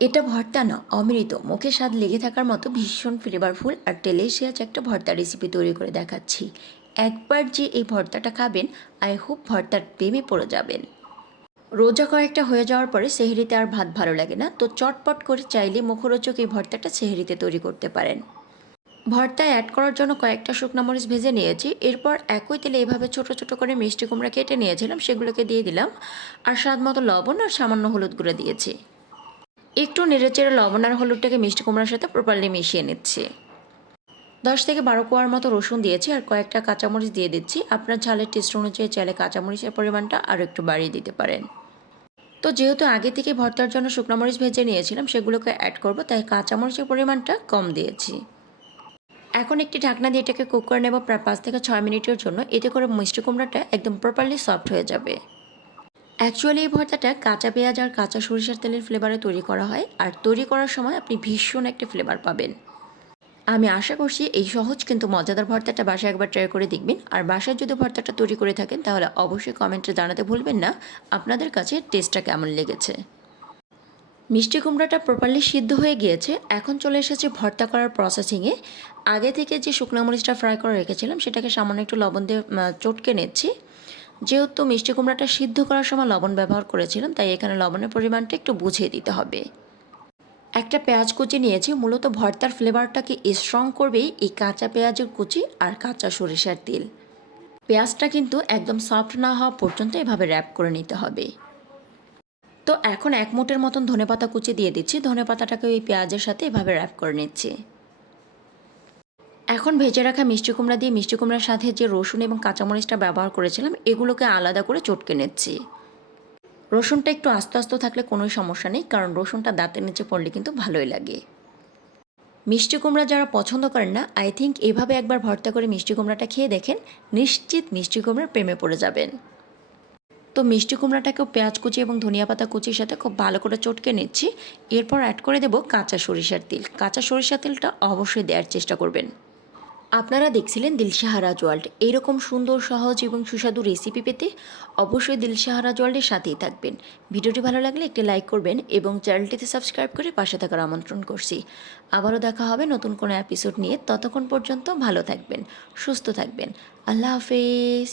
এটা ভর্তা না, অমৃত। মুখে স্বাদ লেগে থাকার মতো ভীষণ ফ্লেভারফুল আর ডেলিশিয়াস একটা ভর্তা রেসিপি তৈরি করে দেখাচ্ছি। একবার যে এই ভর্তাটা খাবেন, আই হোপ ভর্তার প্রেমে পড়ে যাবেন। রোজা কয়েকটা হয়ে যাওয়ার পরে সেহরিতে আর ভাত ভালো লাগে না, তো চটপট করে চাইলে মুখরোচক এই ভর্তাটা সেহরিতে তৈরি করতে পারেন। ভর্তায় অ্যাড করার জন্য কয়েকটা শুকনো মরিচ ভেজে নিয়েছি। এরপর একই তেলে এভাবে ছোট ছোট করে মিষ্টি কুমড়া কেটে নিয়েছিলাম, সেগুলোকে দিয়ে দিলাম। আর স্বাদ মতো লবণ আর সামান্য হলুদ গুঁড়ো দিয়েছি। একটু নেড়েচেড়ে লবণ আর হলুদটাকে মিষ্টি কুমড়ার সাথে প্রপারলি মিশিয়ে নিচ্ছি। 10 থেকে 12 কোয়ার মতো রসুন দিয়েছি আর কয়েকটা কাঁচামরিচ দিয়ে দিচ্ছি। আপনার ঝালের টেস্ট অনুযায়ী চাইলে কাঁচামরিচের পরিমাণটা আরও একটু বাড়িয়ে দিতে পারেন। তো যেহেতু আগে থেকে ভর্তার জন্য শুকনো মরিচ ভেজে নিয়েছিলাম, সেগুলোকে অ্যাড করব, তাই কাঁচামরিচের পরিমাণটা কম দিয়েছি। এখন একটি ঢাকনা দিয়ে এটাকে কুক করে নেব প্রায় 5 থেকে 6 মিনিটের জন্য। এতে করে মিষ্টি কুমড়াটা একদম প্রপারলি সফট হয়ে যাবে। অ্যাকচুয়ালি এই ভর্তাটা কাঁচা পেঁয়াজ আর কাঁচা সরিষার তেলের ফ্লেভারে তৈরি করা হয়, আর তৈরি করার সময় আপনি ভীষণ একটা ফ্লেভার পাবেন। আমি আশা করছি এই সহজ কিন্তু মজাদার ভর্তাটা বাসায় একবার ট্রাই করে দেখবেন। আর বাসায় যদি ভর্তাটা তৈরি করে থাকেন তাহলে অবশ্যই কমেন্টে জানাতে ভুলবেন না আপনাদের কাছে টেস্টটা কেমন লেগেছে। মিষ্টি কুমড়াটা প্রপারলি সিদ্ধ হয়ে গিয়েছে। এখন চলে এসেছে ভর্তা করার প্রসেসিংয়ে। আগে থেকে যে শুকনো মরিচটা ফ্রাই করে রেখেছিলাম সেটাকে সামান্য একটু লবণ দিয়ে চটকে নিচ্ছি। যেহেতু মিষ্টি কুমড়াটা সিদ্ধ করার সময় লবণ ব্যবহার করেছিলাম, তাই এখানে লবণের পরিমাণটা একটু বুঝিয়ে দিতে হবে। একটা পেঁয়াজ কুচি নিয়েছি, মূলত ভর্তার ফ্লেভারটাকে স্ট্রং করবেই এই কাঁচা পেঁয়াজের কুচি আর কাঁচা সরিষার তেল। পেঁয়াজটা কিন্তু একদম সফট না হওয়া পর্যন্ত এভাবে র্যাপ করে নিতে হবে। তো এখন 1 মুঠের মতন ধনেপাতা কুচি দিয়ে দিচ্ছি। ধনেপাতাটাকে ওই পেঁয়াজের সাথে এভাবে র্যাপ করে নিচ্ছি। এখন ভেজে রাখা মিষ্টি কুমড়া দিয়ে মিষ্টি কুমড়ার সাথে যে রসুন এবং কাঁচামরিচটা ব্যবহার করেছিলাম এগুলোকে আলাদা করে চটকে নিচ্ছি। রসুনটা একটু আস্তে আস্তে থাকলে কোনো সমস্যা নেই, কারণ রসুনটা দাঁতের নিচে পড়লে কিন্তু ভালোই লাগে। মিষ্টি কুমড়া যারা পছন্দ করেন না, আই থিঙ্ক এভাবে একবার ভর্তা করে মিষ্টি কুমড়াটা খেয়ে দেখেন, নিশ্চিত মিষ্টি কুমড়ার প্রেমে পড়ে যাবেন। তো মিষ্টি কুমড়াটাকেও পেঁয়াজ কুচি এবং ধনিয়া পাতা কুচির সাথে খুব ভালো করে চটকে নিচ্ছি। এরপর অ্যাড করে দেব কাঁচা সরিষার তেল। কাঁচা সরিষার তেলটা অবশ্যই দেওয়ার চেষ্টা করবেন। আপনারা দেখছিলেন দিলশাহারাজ ওয়ার্ল্ড। এইরকম সুন্দর, সহজ এবং সুস্বাদু রেসিপি পেতে অবশ্যই দিলশাহারাজ ওয়ার্ল্ডের সাথেই থাকবেন। ভিডিওটি ভালো লাগলে একটি লাইক করবেন এবং চ্যানেলটিতে সাবস্ক্রাইব করে পাশে থাকার আমন্ত্রণ করছি। আবারও দেখা হবে নতুন কোনো এপিসোড নিয়ে। ততক্ষণ পর্যন্ত ভালো থাকবেন, সুস্থ থাকবেন। আল্লাহ হাফেজ।